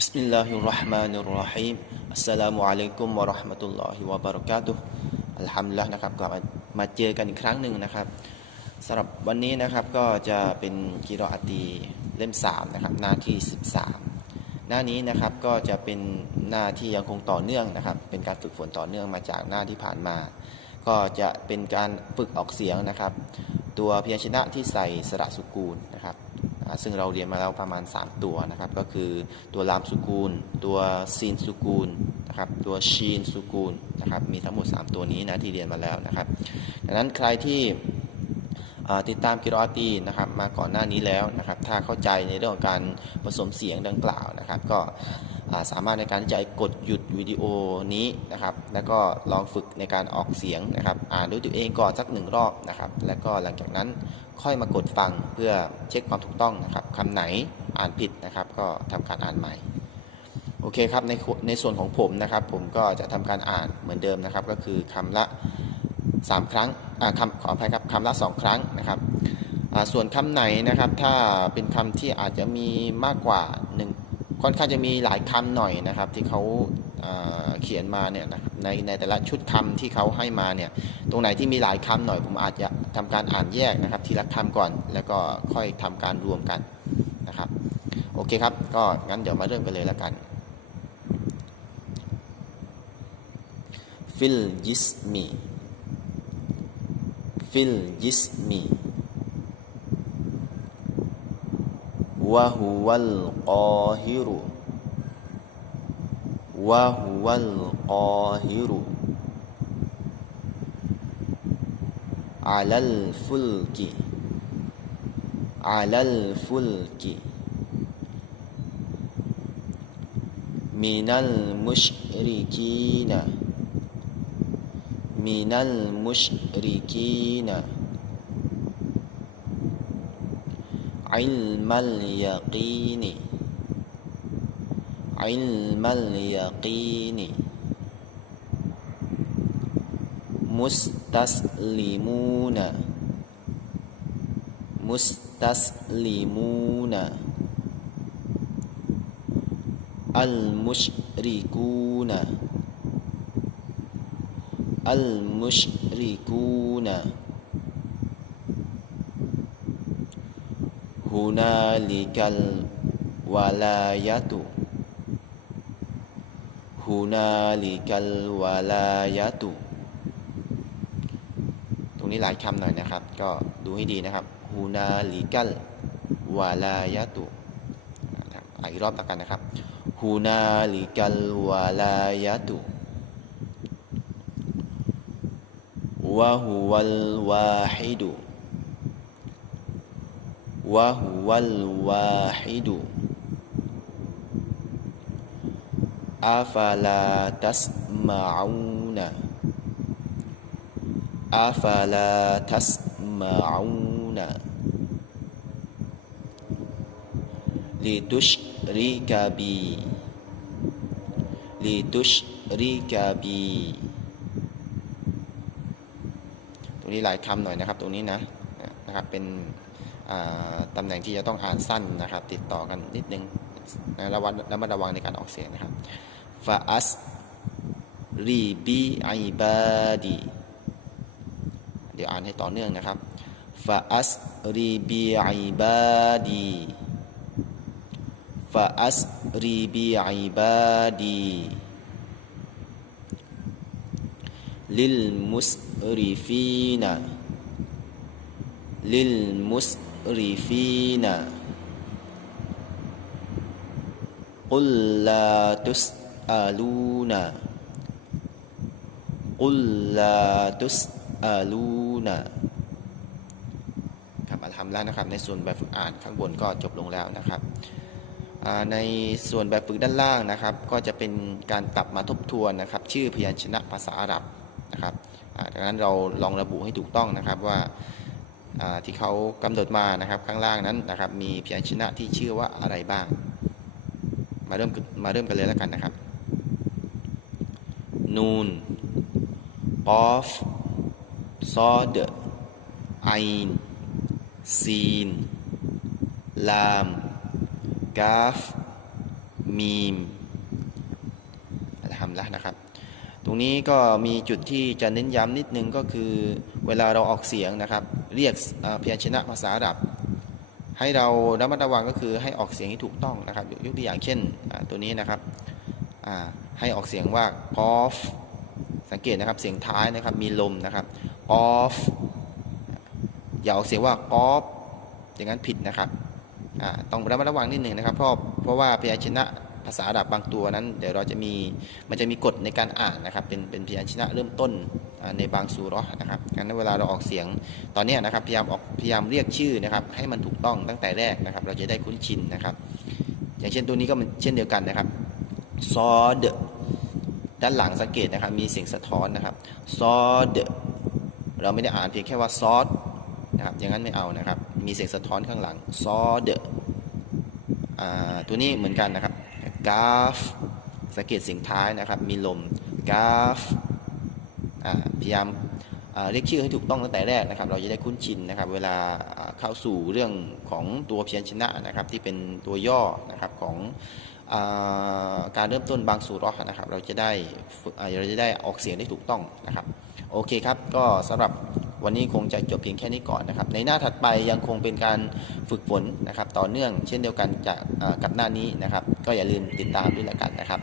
بسم الله الرحمن الرحيم السلام عليكم ورحمة الله وبركاته อัลฮัมดุลิลละนะครับกลับมามาเจอกันอีกครั้งหนึ่งนะครับสำหรับวันนี้นะครับก็จะเป็นกิโรอาตีเล่ม3นะครับหน้าที่ 13 หน้านี้นะครับก็จะเป็นหน้าที่ยังคงต่อเนื่องนะครับ เป็นการฝึกฝนต่อเนื่องมาจากหน้าที่ผ่านมา ก็จะเป็นการฝึกออกเสียงนะครับ ตัวพยัญชนะที่ใส่สระสุกูลนะครับอ่า ซึ่งเราเรียนมาแล้วประมาณ 3 ตัวนะครับ ก็คือตัวลามสุกูล ตัวซีนสุกูลนะครับ ตัวชีนสุกูลนะครับ มีทั้งหมด 3 ตัวนี้นะที่เรียนมาแล้วนะครับ ดังนั้นใครที่ติดตามกิโรอตีนะครับมาก่อนหน้านี้แล้วนะครับ ถ้าเข้าใจในเรื่องของการผสมเสียงดังกล่าวนะครับ ก็ สามารถในการที่จะกดหยุดวิดีโอนี้นะครับ แล้วก็ลองฝึกในการออกเสียงนะครับ อ่านด้วยตัวเองก่อนสักหนึ่งรอบนะครับ แล้วก็หลังจากนั้นค่อยมากดฟังเพื่อเช็คความถูกต้องนะครับคำไหนอ่านผิดนะครับ ก็ทำการอ่านใหม่โอเคครับในในส่วนของผมนะครับ ผมก็จะทำการอ่านเหมือนเดิมนะครับ ก็คือคำละ 3 ครั้งอ่าคำขออภัยครับคำละ 2 ครั้งนะครับส่วนคำไหนนะครับ ถ้าเป็นคำที่อาจจะมีมากกว่า 1 ค่อนข้างจะมีหลายคำหน่อยนะครับ ที่เขาอ่าเขียนมาเนี่ยนะในในแต่ละชุดคำที่เขาให้มาเนี่ยตรงไหนที่มีหลายคำหน่อย ผมอาจจะทำการอ่านแยกนะครับ ทีละคำก่อน แล้วก็ค่อยทำการรวมกันนะครับโอเคครับ ก็งั้นเดี๋ยวมาเริ่มกันเลยแล้วกันฟิลยิสมีฟิลยิสมี وهو القاهر. وهو القاهر. على الفلك. على الفلك. من المشركين. من المشركين. علم اليقين. علم اليقين. مستسلمون. مستسلمون. المشركون. المشركون. هنالك الولاية هنالك الولاية ตรงนี้หลายคำหน่อยนะครับ ก็ดูให้ดีนะครับฮูนาลิกัลวาลายะตุอีกรอบแล้วกันนะครับ هنالك الولاية وهو الواحد وهو الواحد أفلا تسمعون أفلا تسمعون لتشرك بي لتشرك بي ตรงนี้หลายคำหน่อยนะครับ ตรงนี้นะนะครับเป็น ตำแหน่งที่จะต้องอ่านสั้นนะครับ ติดต่อกันนิดนึงในระวังระมัดระวังในการออกเสียงนะครับฟาอัสรีบีอิบาดีเดี๋ยวอ่านให้ต่อเนื่องนะครับฟาอัสรีบีอิบาดีฟาอัสรีบีอิบาดีลิลมุสริฟีนาลิลมุส รับอัลฮัมดุลิลละนะครับ ในส่วนแบบฝึกอ่านข้างบนก็จบลงแล้วนะครับในส่วนแบบฝึกด้านล่างนะครับ ก็จะเป็นการกลับมาทบทวนนะครับ ชื่อพยัญชนะภาษาอาหรับนะครับดังนั้นเราลองระบุให้ถูกต้องนะครับว่า ที่เขากำหนดมานะครับข้างล่างนั้นนะครับ มีพยัญชนะที่ชื่อว่าอะไรบ้าง มาเริ่มมาเริ่มกันเลยแล้วกันนะครับ นูนกอฟซอดไอน์ซีน ลามกาฟ มีมอัลฮัมดุลิลละนะครับ ตรงนี้ก็มีจุดที่จะเน้นย้ำนิดนึงก็คือเวลาเราออกเสียงนะครับ เรียกพยัญชนะภาษาอาหรับ ให้เราระมัดระวังก็คือให้ออกเสียงให้ถูกต้องนะครับ ยกตัวอย่างเช่นตัวนี้นะครับให้ออกเสียงว่ากอฟสังเกตนะครับเสียงท้ายนะครับมีลมนะครับกอฟอย่าออกเสียงว่ากอฟอย่างนั้นผิดนะครับต้องระมัดระวังนิดหนึ่งนะครับเพราะเพราะว่าพยัญชนะ ภาษาอาหรับบางตัวนั้น เดี๋ยวเราจะมีมันจะมีกฎในการอ่านนะครับเป็นเป็นพยัญชนะเริ่มต้นในบางสูรห์นะครับงั้นเวลาเราออกเสียงตอนนี้นะครับพยายามออกพยายามเรียกชื่อนะครับให้มันถูกต้องตั้งแต่แรกนะครับ เราจะได้คุ้นชินนะครับ อย่างเช่นตัวนี้ก็มันเช่นเดียวกันนะครับซอเดด้านหลังสังเกตนะครับมีเสียงสะท้อนนะครับซอเดเราไม่ได้อ่านเพียงแค่ว่าซอสนะครับอย่างนั้นไม่เอานะครับ มีเสียงสะท้อนข้างหลังซอเดตัวนี้เหมือนกันนะครับ กาฟสังเกตเสียงท้ายนะครับ มีลมกาฟพยายามเรียกชื่อให้ถูกต้องตั้งแต่แรกนะครับ เราจะได้คุ้นชินนะครับ เวลาเข้าสู่เรื่องของตัวเพียัญชนะนะครับ ที่เป็นตัวย่อนะครับของอการเริ่มต้นบางสูเราะนะครับ เราจะได้เราจะได้ออกเสียงได้ถูกต้องนะครับ โอเคครับ ก็สำหรับ วันนี้คงจะจบเพียงแค่นี้ก่อนนะครับ ในหน้าถัดไปยังคงเป็นการฝึกฝนนะครับ ต่อเนื่องเช่นเดียวกันจากกับหน้านี้นะครับ ก็อย่าลืมติดตามด้วยละกันนะครับ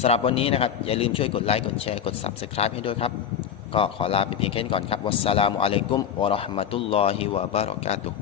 สำหรับวันนี้นะครับอย่าลืมช่วยกดไลค์กดแชร์กด Subscribe ให้ด้วยครับ ก็ขอลาไปเพียงแค่นี้ก่อนครับวัสสลามุอะลัยกุมวะเราะห์มะตุลลอฮิวะบะเราะกาตุฮ